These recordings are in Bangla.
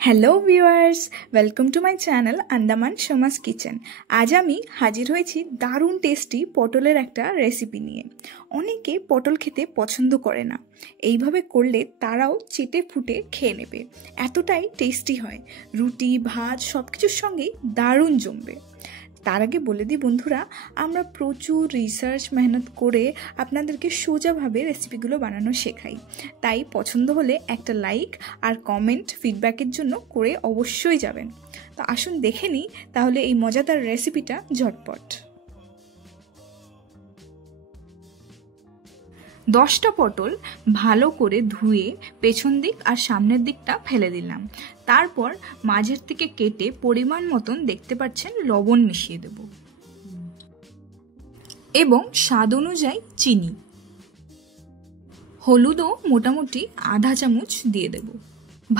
Hello viewers, welcome to my channel Andaman Soma's kitchen. আজ আমি হাজির হয়েছি দারুণ টেস্টি পটলের একটা রেসিপি নিয়ে। অনেকে পটল খেতে পছন্দ করে না, এইভাবে করলে তারাও চেটে ফুটে খেয়ে নেবে, এতটাই টেস্টি হয়। রুটি ভাত সব কিছুর সঙ্গেই দারুণ জমবে। তার আগে বলে দিই বন্ধুরা, আমরা প্রচুর রিসার্চ মেহনত করে আপনাদেরকে সোজাভাবে রেসিপিগুলো বানানো শেখাই। তাই পছন্দ হলে একটা লাইক আর কমেন্ট ফিডব্যাকের জন্য করে অবশ্যই যাবেন। তো আসুন দেখে নিই তাহলে এই মজাদার রেসিপিটা ঝটপট। 10টা পটল ভালো করে ধুয়ে পেছন দিক আর সামনের দিকটা ফেলে দিলাম। তারপর মাঝের থেকে কেটে পরিমাণ মতন দেখতে পাচ্ছেন লবণ মিশিয়ে দেব এবং স্বাদ অনুযায়ী চিনি, হলুদও মোটামুটি আধা চামচ দিয়ে দেব।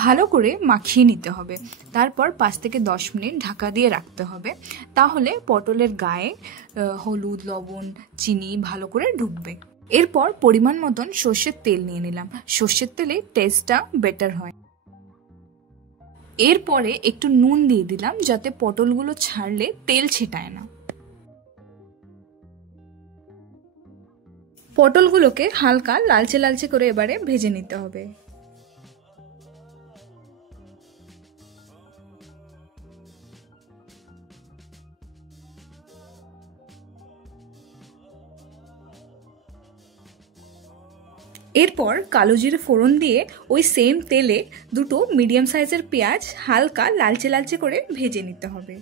ভালো করে মাখিয়ে নিতে হবে। তারপর 5 থেকে 10 মিনিট ঢাকা দিয়ে রাখতে হবে, তাহলে পটলের গায়ে হলুদ লবণ চিনি ভালো করে ঢুকবে। এরপর পরিমাণ মতন সর্ষের তেল নিয়ে নিলাম, সর্ষের তেলে টেস্টটা বেটার হয়। এরপরে একটু নুন দিয়ে দিলাম যাতে পটলগুলো ছাড়লে তেল ছেটায় না। পটলগুলোকে হালকা লালচে লালচে করে এবারে ভেজে নিতে হবে। এরপর কালো জিরে ফোড়ন দিয়ে ওই সেম তেলে দুটো মিডিয়াম সাইজের পেঁয়াজ হালকা লালচে লালচে করে ভেজে নিতে হবে।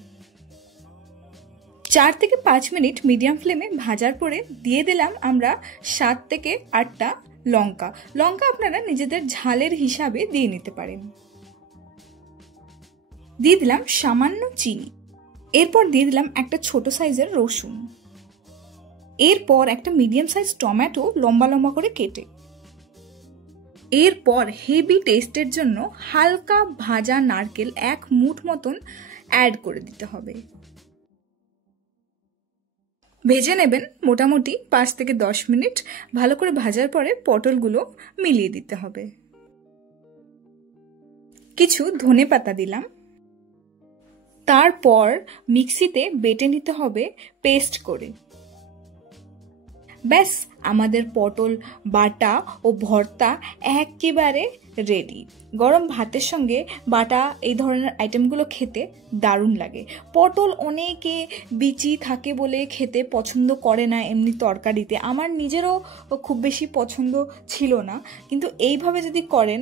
4 থেকে 5 মিনিট মিডিয়াম ফ্লেমে ভাজার পরে দিয়ে দিলাম আমরা 7 থেকে 8টা লঙ্কা। লঙ্কা আপনারা নিজেদের ঝালের হিসাবে দিয়ে নিতে পারেন। দিয়ে দিলাম সামান্য চিনি। এরপর দিয়ে দিলাম একটা ছোট সাইজের রসুন। এরপর একটা মিডিয়াম সাইজ টমেটো লম্বা লম্বা করে কেটে। এরপর হেভি টেস্টের জন্য হালকা ভাজা নারকেল 1 মুঠ মতন অ্যাড করে দিতে হবে। ভেজে নেবেন মোটামুটি 5 থেকে 10 মিনিট। ভালো করে ভাজার পরে পটলগুলো মিলিয়ে দিতে হবে। কিছু ধনে পাতা দিলাম। তারপর মিক্সিতে বেটে নিতে হবে পেস্ট করে। ব্যাস, আমাদের পটল বাটা ও ভর্তা একেবারে রেডি। গরম ভাতের সঙ্গে বাটা এই ধরনের আইটেমগুলো খেতে দারুণ লাগে। পটল অনেকে বিচি থাকে বলে খেতে পছন্দ করে না এমনি তরকারিতে, আমার নিজেরও খুব বেশি পছন্দ ছিল না, কিন্তু এইভাবে যদি করেন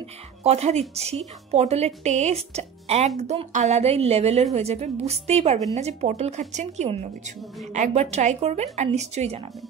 কথা দিচ্ছি পটলের টেস্ট একদম আলাদাই লেভেলের হয়ে যাবে, বুঝতেই পারবেন না যে পটল খাচ্ছেন কি অন্য কিছু। একবার ট্রাই করবেন আর নিশ্চয়ই জানাবেন।